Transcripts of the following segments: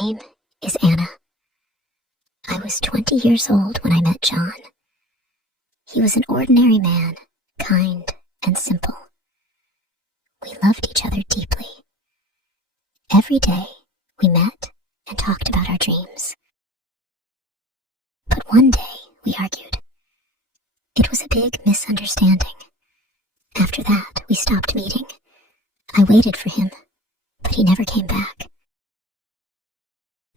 name is Anna. I was 20 years old when I met John. He was an ordinary man, kind and simple. We loved each other deeply. Every day, we met and talked about our dreams. But one day, we argued. It was a big misunderstanding. After that, we stopped meeting. I waited for him, but he never came back.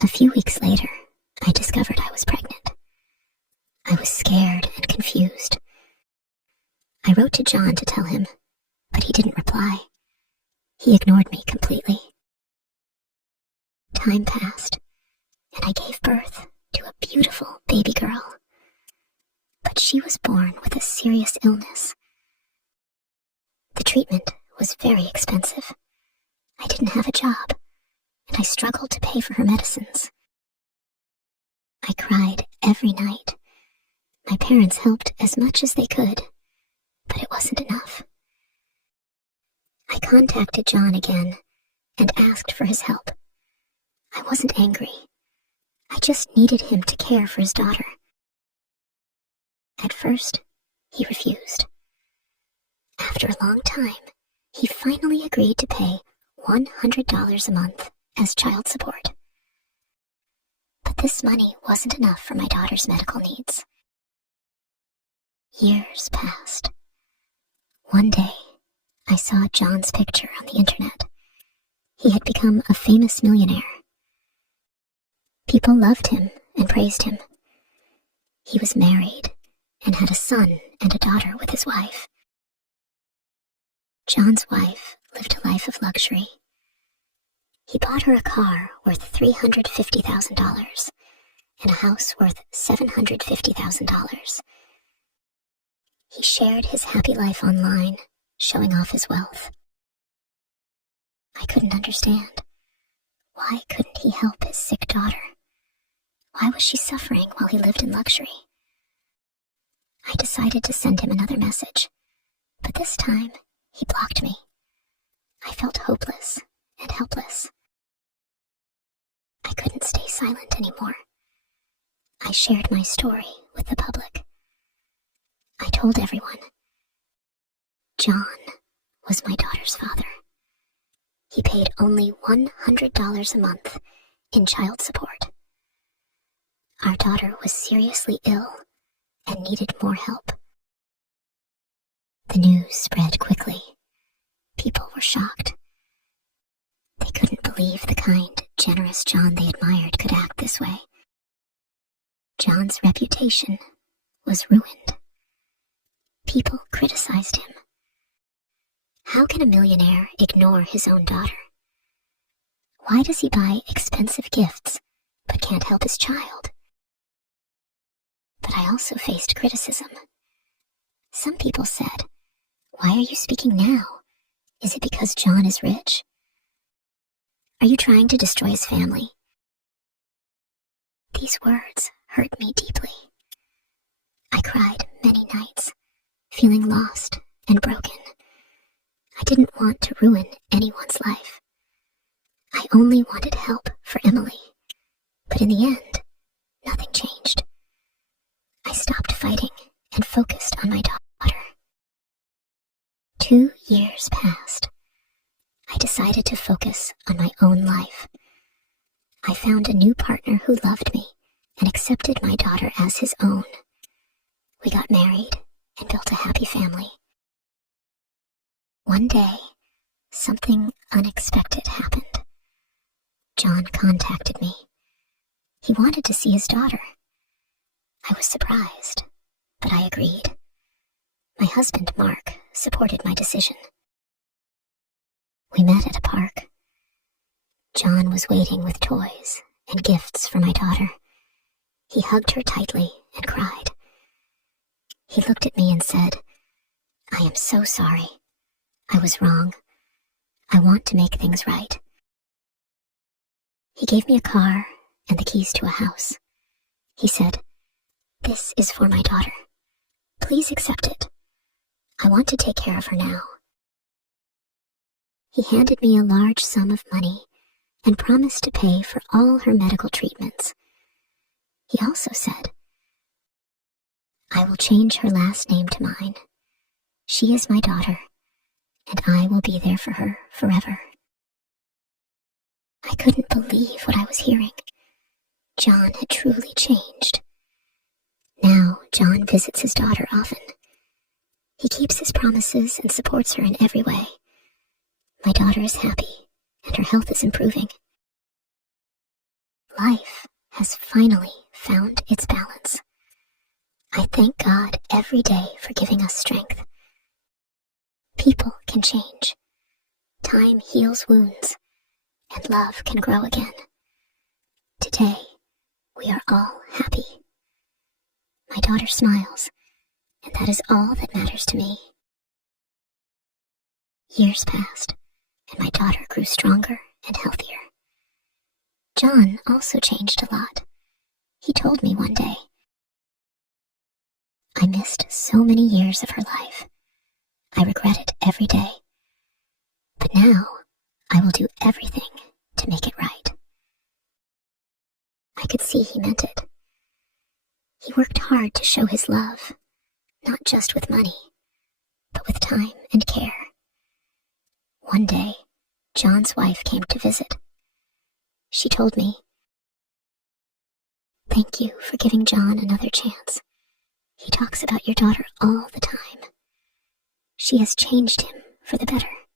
A few weeks later, I discovered I was pregnant. I was scared and confused. I wrote to John to tell him, but he didn't reply. He ignored me completely. Time passed, and I gave birth to a beautiful baby girl. But she was born with a serious illness. The treatment was very expensive. I didn't have a job, and I struggled to pay for her medicines. I cried every night. My parents helped as much as they could, but it wasn't enough. I contacted John again and asked for his help. I wasn't angry. I just needed him to care for his daughter. At first, he refused. After a long time, he finally agreed to pay $100 a month as child support. But this money wasn't enough for my daughter's medical needs. Years passed. One day, I saw John's picture on the internet. He had become a famous millionaire. People loved him and praised him. He was married and had a son and a daughter with his wife. John's wife lived a life of luxury. He bought her a car worth $350,000 and a house worth $750,000. He shared his happy life online, showing off his wealth. I couldn't understand. Why couldn't he help his sick daughter? Why was she suffering while he lived in luxury? I decided to send him another message, but this time he blocked me. I felt hopeless and helpless. I couldn't stay silent anymore. I shared my story with the public. I told everyone. John was my daughter's father. He paid only $100 a month in child support. Our daughter was seriously ill and needed more help. The news spread quickly. People were shocked. They couldn't believe the kind, generous John they admired could act this way. John's reputation was ruined. People criticized him. How can a millionaire ignore his own daughter? Why does he buy expensive gifts but can't help his child? But I also faced criticism. Some people said, "Why are you speaking now? Is it because John is rich? Are you trying to destroy his family?" These words hurt me deeply. I cried many nights, feeling lost and broken. I didn't want to ruin anyone's life. I only wanted help for Emily. But in the end, nothing changed. I stopped fighting and focused on my daughter. 2 years passed. I decided to focus on my own life. I found a new partner who loved me and accepted my daughter as his own. We got married and built a happy family. One day, something unexpected happened. John contacted me. He wanted to see his daughter. I was surprised, but I agreed. My husband, Mark, supported my decision. We met at a park. John was waiting with toys and gifts for my daughter. He hugged her tightly and cried. He looked at me and said, "I am so sorry. I was wrong. I want to make things right." He gave me a car and the keys to a house. He said, "This is for my daughter. Please accept it. I want to take care of her now." He handed me a large sum of money and promised to pay for all her medical treatments. He also said, "I will change her last name to mine. She is my daughter, and I will be there for her forever." I couldn't believe what I was hearing. John had truly changed. Now, John visits his daughter often. He keeps his promises and supports her in every way. My daughter is happy, and her health is improving. Life has finally found its balance. I thank God every day for giving us strength. People can change. Time heals wounds, and love can grow again. Today, we are all happy. My daughter smiles, and that is all that matters to me. Years passed, and my daughter grew stronger and healthier. John also changed a lot. He told me one day, "I missed so many years of her life. I regret it every day. But now, I will do everything to make it right." I could see he meant it. He worked hard to show his love, not just with money, but with time and care. One day, John's wife came to visit. She told me, "Thank you for giving John another chance. He talks about your daughter all the time. She has changed him for the better."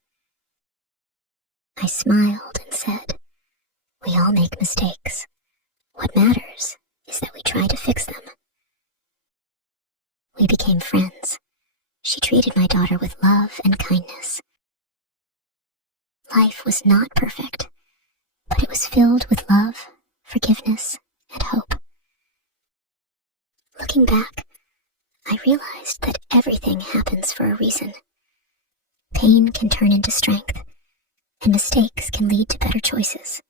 I smiled and said, "We all make mistakes. What matters is that we try to fix them." We became friends. She treated my daughter with love and kindness. Life was not perfect, but it was filled with love, forgiveness, and hope. Looking back, I realized that everything happens for a reason. Pain can turn into strength, and mistakes can lead to better choices.